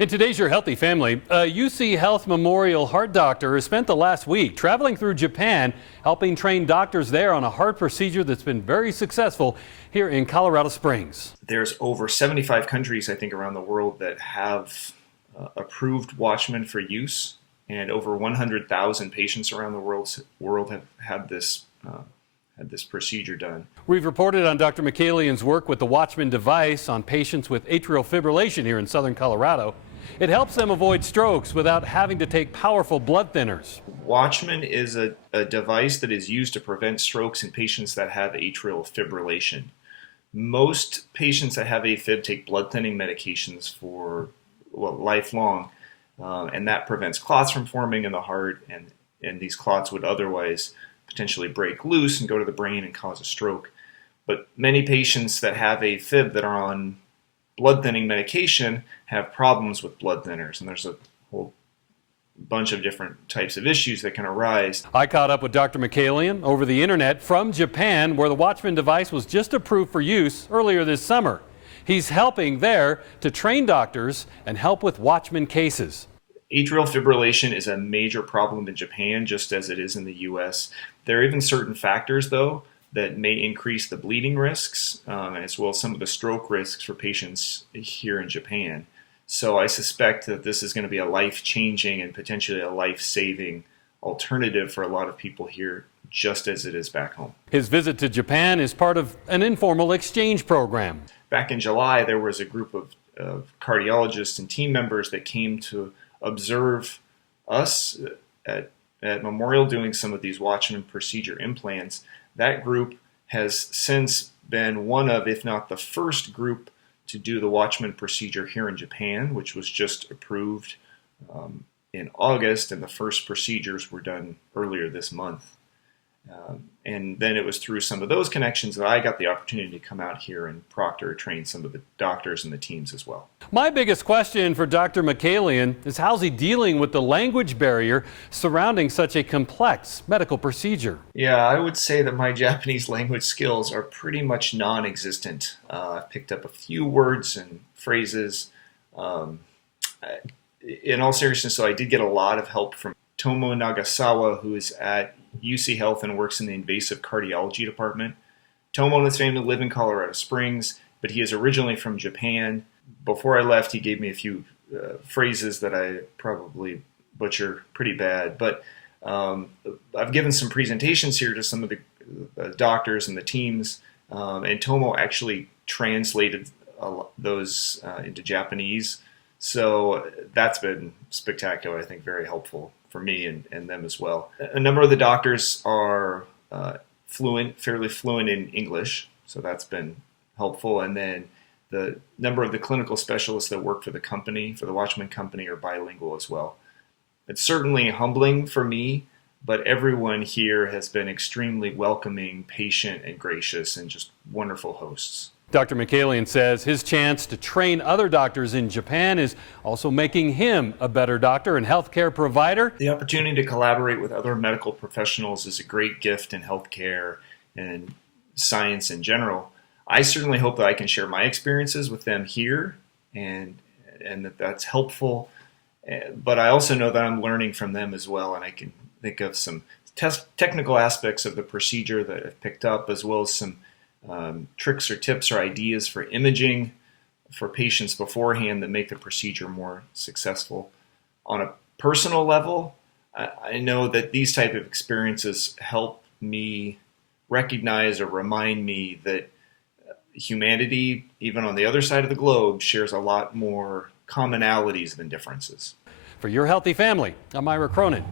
In today's Your Healthy Family, a UCHealth Memorial heart doctor has spent the last week traveling through Japan, helping train doctors there on a heart procedure that's been very successful here in Colorado Springs. There's over 75 countries, I think, around the world that have approved Watchman for use, and over 100,000 patients around the world have had this procedure done. We've reported on Dr. Mikaelian's work with the Watchman device on patients with atrial fibrillation here in southern Colorado. It helps them avoid strokes without having to take powerful blood thinners. Watchman is a device that is used to prevent strokes in patients that have atrial fibrillation. Most patients that have AFib take blood thinning medications for lifelong, and that prevents clots from forming in the heart, and these clots would otherwise potentially break loose and go to the brain and cause a stroke. But many patients that have AFib that are on blood thinning medication have problems with blood thinners, and there's a whole bunch of different types of issues that can arise. I caught up with Dr. Mikaelian over the internet from Japan, where the Watchman device was just approved for use earlier this summer. He's helping there to train doctors and help with Watchman cases. Atrial fibrillation is a major problem in Japan, just as it is in the U.S. There are even certain factors, though, that may increase the bleeding risks, as well as some of the stroke risks for patients here in Japan. So I suspect that this is going to be a life-changing and potentially a life-saving alternative for a lot of people here, just as it is back home. His visit to Japan is part of an informal exchange program. Back in July, there was a group of cardiologists and team members that came to observe us at Memorial doing some of these Watchman procedure implants. That group has since been one of, if not the first group to do the Watchman procedure here in Japan, which was just approved in August, and the first procedures were done earlier this month. And then it was through some of those connections that I got the opportunity to come out here and proctor train some of the doctors and the teams as well. My biggest question for Dr. Mikaelian is how's he dealing with the language barrier surrounding such a complex medical procedure? Yeah, I would say that my Japanese language skills are pretty much non-existent. I've picked up a few words and phrases. In all seriousness, so I did get a lot of help from Tomo Nagasawa, who is at UCHealth and works in the invasive cardiology department. Tomo and his family live in Colorado Springs, but he is originally from Japan. Before I left, he gave me a few phrases that I probably butcher pretty bad, but I've given some presentations here to some of the doctors and the teams, and Tomo actually translated those into Japanese. So that's been spectacular, I think very helpful for me and them as well. A number of the doctors are fairly fluent in English, so that's been helpful. And then the number of the clinical specialists that work for the company, for the Watchman company, are bilingual as well. It's certainly humbling for me, but everyone here has been extremely welcoming, patient, and gracious, and just wonderful hosts. Dr. Mikaelian says his chance to train other doctors in Japan is also making him a better doctor and healthcare provider. The opportunity to collaborate with other medical professionals is a great gift in healthcare and science in general. I certainly hope that I can share my experiences with them here and that's helpful. But I also know that I'm learning from them as well, and I can think of some technical aspects of the procedure that I've picked up, as well as some tricks or tips or ideas for imaging for patients beforehand that make the procedure more successful. On a personal level, I know that these type of experiences help me recognize or remind me that humanity, even on the other side of the globe, shares a lot more commonalities than differences. For Your Healthy Family, I'm Ira Cronin.